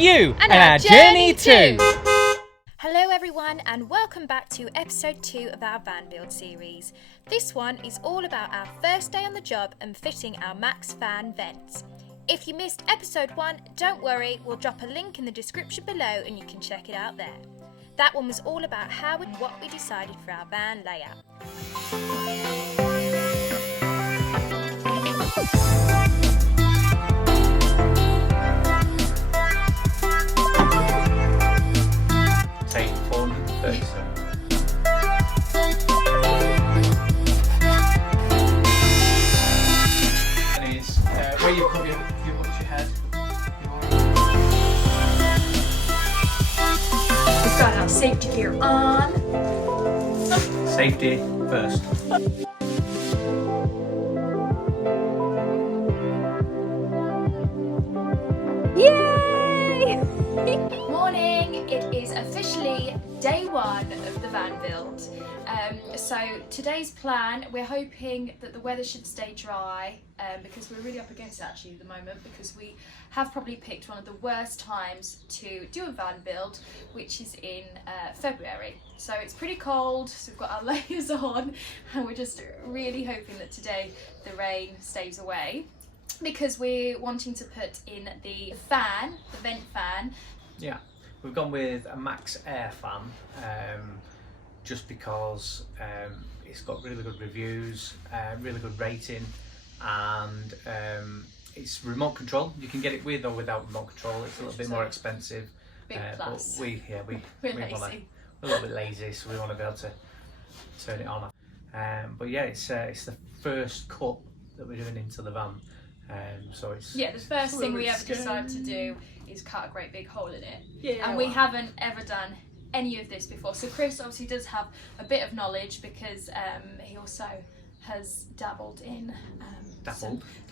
you and our journey too. Hello everyone and welcome back to episode 2 of our van build series. This one is all about our first day on the job and fitting our MaxxFan vents. If you missed episode 1, don't worry, we'll drop a link in the description below and you can check it out there. That one was all about how and what we decided for our van layout. Take 437. And is where you put your head. We've got our safety gear on. Safety first. Yay! Morning, it is officially day 1 of the van build. So today's plan, we're hoping that the weather should stay dry because we're really up against it actually at the moment, because we have probably picked one of the worst times to do a van build, which is in February. So it's pretty cold, so we've got our layers on and we're just really hoping that today the rain stays away, because we're wanting to put in the fan, the vent fan. Yeah, we've gone with a Max Air fan just because it's got really good reviews, really good rating, and it's remote control. You can get it with or without remote control. It's a little bit more expensive. Big plus. But we're lazy. We're a little bit lazy, so we want to be able to turn it on. But yeah, it's the first cut that we're doing into the van. So it's the first thing we ever decided to do is cut a great big hole in it. Yeah, and we haven't ever done any of this before. So Chris obviously does have a bit of knowledge because he also has dabbled in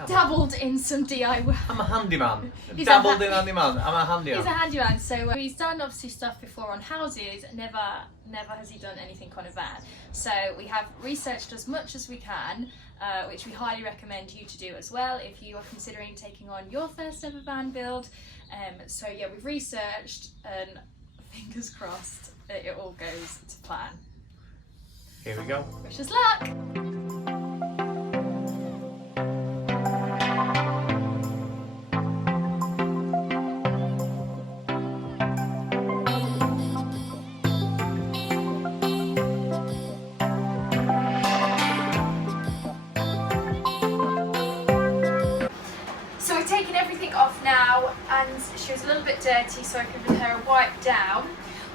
dabbled in some DIY. I'm a handyman. Dabbled in handyman. I'm a handyman. He's a handyman. So he's done obviously stuff before on houses. Never has he done anything on a van. So we have researched as much as we can, which we highly recommend you to do as well if you are considering taking on your first ever van build. So yeah, we've researched and fingers crossed that it all goes to plan. Here we go. Wish us luck! So we've taken everything off now, and she was a little bit dirty, so I could give her a wipe down.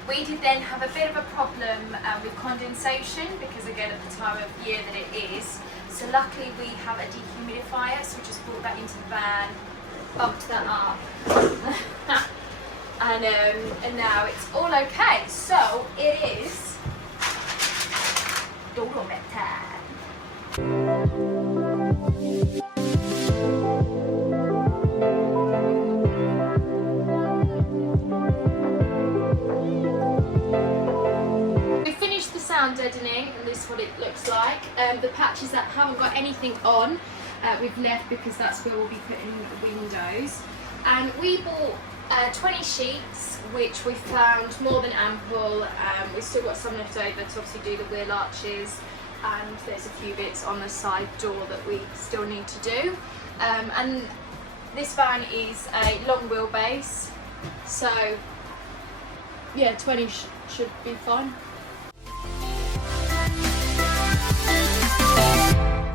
We did then have a bit of a problem with condensation, because again at the time of year that it is. So luckily we have a dehumidifier, so we just brought that into the van, bumped that up, and now it's all okay. So it is Dodo Mat time. Deadening, and this is what it looks like. The patches that haven't got anything on, we've left because that's where we'll be putting the windows. And we bought 20 sheets, which we found more than ample. We've still got some left over to obviously do the wheel arches, and there's a few bits on the side door that we still need to do. And this van is a long wheelbase, so yeah, 20 should be fine.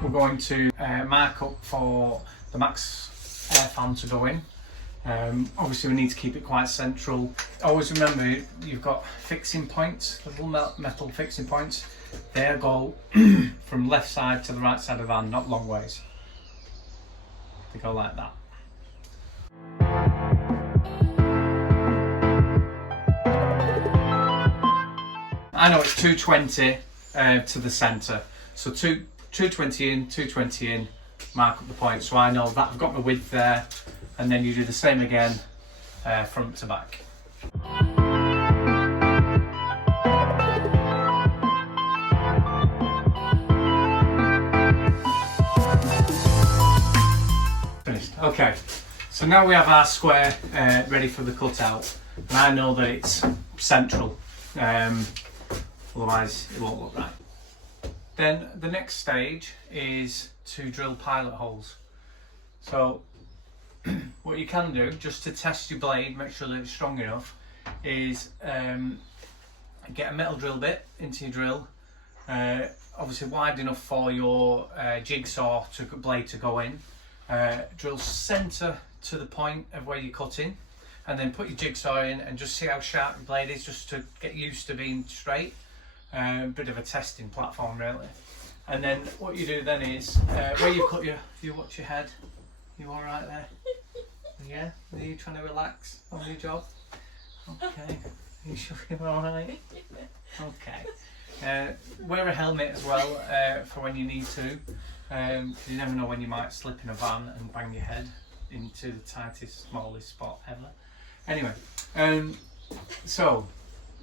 We're going to mark up for the Max Air fan to go in. Obviously we need to keep it quite central. Always remember you've got fixing points, little metal fixing points. They go from left side to the right side of the van, not long ways. They go like that. I know it's 220 to the centre, so 220 in, 220 in, mark up the point, so I know that I've got my width there, and then you do the same again front to back. Finished. Okay, So now we have our square ready for the cutout, and I know that it's central, otherwise it won't look right. Then the next stage is to drill pilot holes. So what you can do, just to test your blade, make sure that it's strong enough, is get a metal drill bit into your drill, obviously wide enough for your jigsaw blade to go in. Drill centre to the point of where you're cutting, and then put your jigsaw in and just see how sharp your blade is, just to get used to being straight. Bit of a testing platform really. And then what you do then is, where you cut you watch your head. You all right there? Yeah? Are you trying to relax on your job? Okay. Are you sure you're all right? Okay. Wear a helmet as well for when you need to. You never know when you might slip in a van and bang your head into the tightest, smallest spot ever. Anyway, so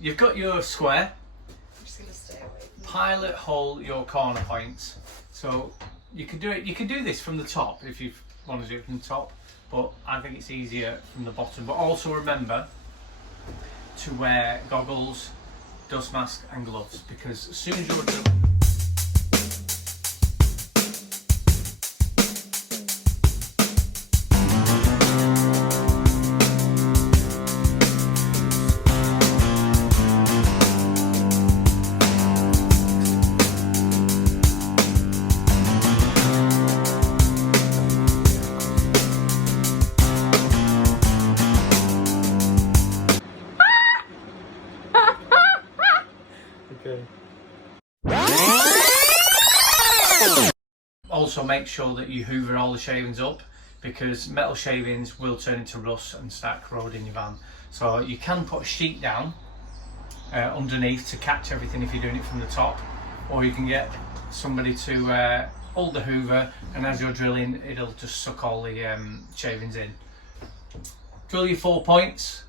you've got your square. I'm just going to stay away from Pilot hole your corner points. So you can do it. You can do this from the top if you want to do it from the top, but I think it's easier from the bottom. But also remember to wear goggles, dust mask, and gloves, because as soon as you're drilling. Also make sure that you hoover all the shavings up, because metal shavings will turn into rust and start corroding your van. So you can put a sheet down underneath to catch everything if you're doing it from the top, or you can get somebody to hold the hoover, and as you're drilling it'll just suck all the shavings in. Drill your 4 points,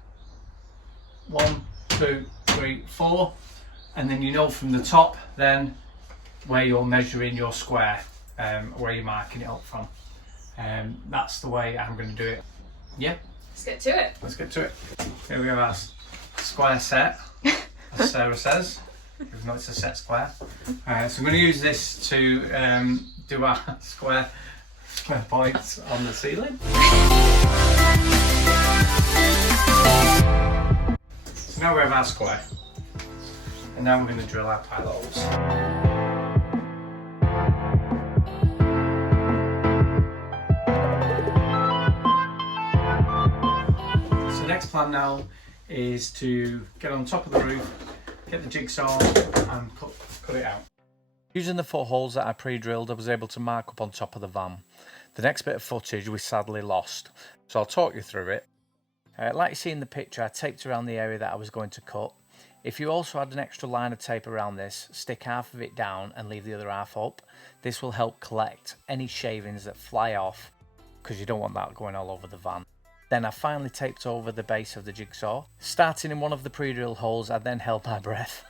1, 2, 3, 4, and then you know from the top then where you're measuring your square, where you're marking it up from. That's the way I'm going to do it. Yeah? Let's get to it. Let's get to it. Here we have our square set, as Sarah says, even though it's a set square. So I'm going to use this to do our square points on the ceiling. So now we have our square, and now we're going to drill our pilot holes. Next plan now is to get on top of the roof, get the jigsaw and cut it out. Using the 4 holes that I pre-drilled, I was able to mark up on top of the van. The next bit of footage we sadly lost, so I'll talk you through it. Like you see in the picture, I taped around the area that I was going to cut. If you also had an extra line of tape around this, stick half of it down and leave the other half up. This will help collect any shavings that fly off, because you don't want that going all over the van. Then I finally taped over the base of the jigsaw. Starting in one of the pre-drilled holes, I then held my breath,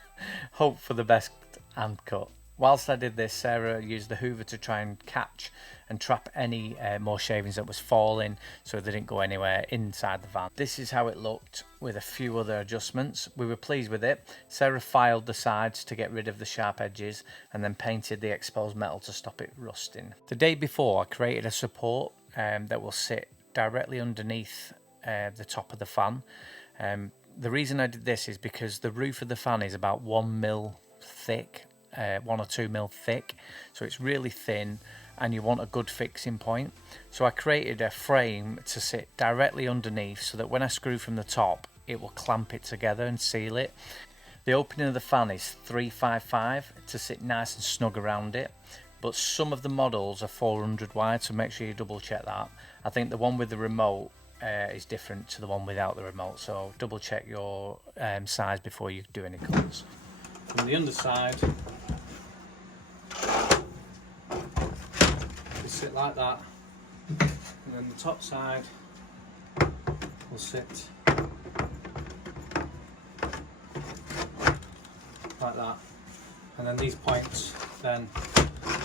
hope for the best and cut. Whilst I did this, Sarah used the hoover to try and catch and trap any more shavings that was falling, so they didn't go anywhere inside the van. This is how it looked with a few other adjustments. We were pleased with it. Sarah filed the sides to get rid of the sharp edges and then painted the exposed metal to stop it rusting. The day before, I created a support that will sit directly underneath the top of the fan. The reason I did this is because the roof of the fan is about 1 mil thick, 1 or 2 mil thick, so it's really thin and you want a good fixing point. So I created a frame to sit directly underneath so that when I screw from the top it will clamp it together and seal it. The opening of the fan is 355 to sit nice and snug around it, but some of the models are 400 wide, so make sure you double check that. I think the one with the remote is different to the one without the remote, so double check your size before you do any cuts. From the underside, we sit like that, and then the top side will sit like that, and then these points then,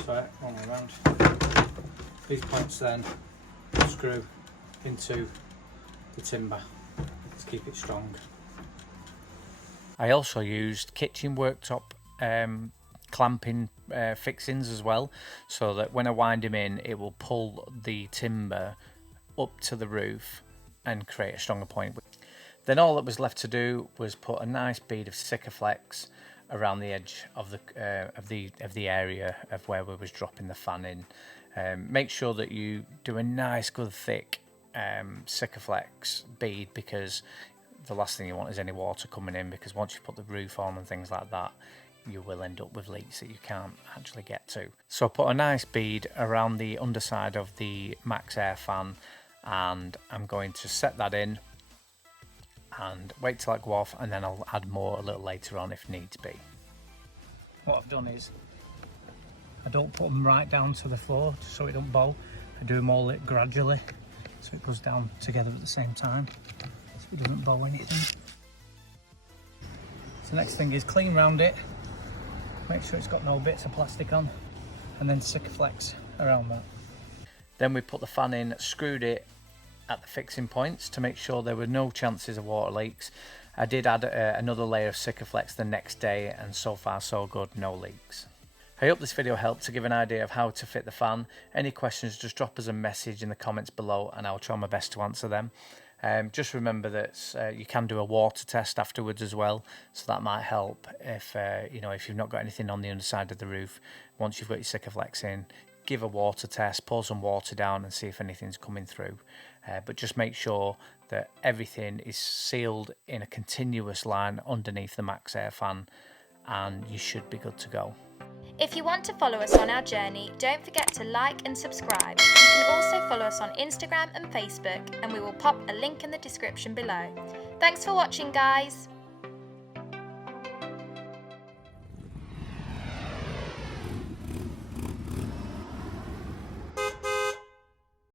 sorry, wrong way around, these points then screw into the timber to keep it strong. I also used kitchen worktop clamping fixings as well, so that when I wind them in, it will pull the timber up to the roof and create a stronger point. Then all that was left to do was put a nice bead of Sikaflex around the edge of the area of where we was dropping the fan in. Make sure that you do a nice good thick Sikaflex bead, because the last thing you want is any water coming in, because once you put the roof on and things like that, you will end up with leaks that you can't actually get to. So put a nice bead around the underside of the MaxxFan, and I'm going to set that in and wait till I go off, and then I'll add more a little later on if needs be. What I've done is I don't put them right down to the floor just so it don't bow. I do them all gradually so it goes down together at the same time, so it doesn't bow anything. So the next thing is clean round it, make sure it's got no bits of plastic on, and then Sikaflex around that. Then we put the fan in, screwed it at the fixing points to make sure there were no chances of water leaks. I did add another layer of Sikaflex the next day, and so far so good, no leaks. I hope this video helped to give an idea of how to fit the fan. Any questions, just drop us a message in the comments below and I'll try my best to answer them. Just remember that you can do a water test afterwards as well, so that might help if if you've not got anything on the underside of the roof. Once you've got your Sikaflex in, give a water test, pour some water down and see if anything's coming through. But just make sure that everything is sealed in a continuous line underneath the MaxxFan, and you should be good to go. If you want to follow us on our journey, don't forget to like and subscribe. You can also follow us on Instagram and Facebook, and we will pop a link in the description below. Thanks for watching, guys.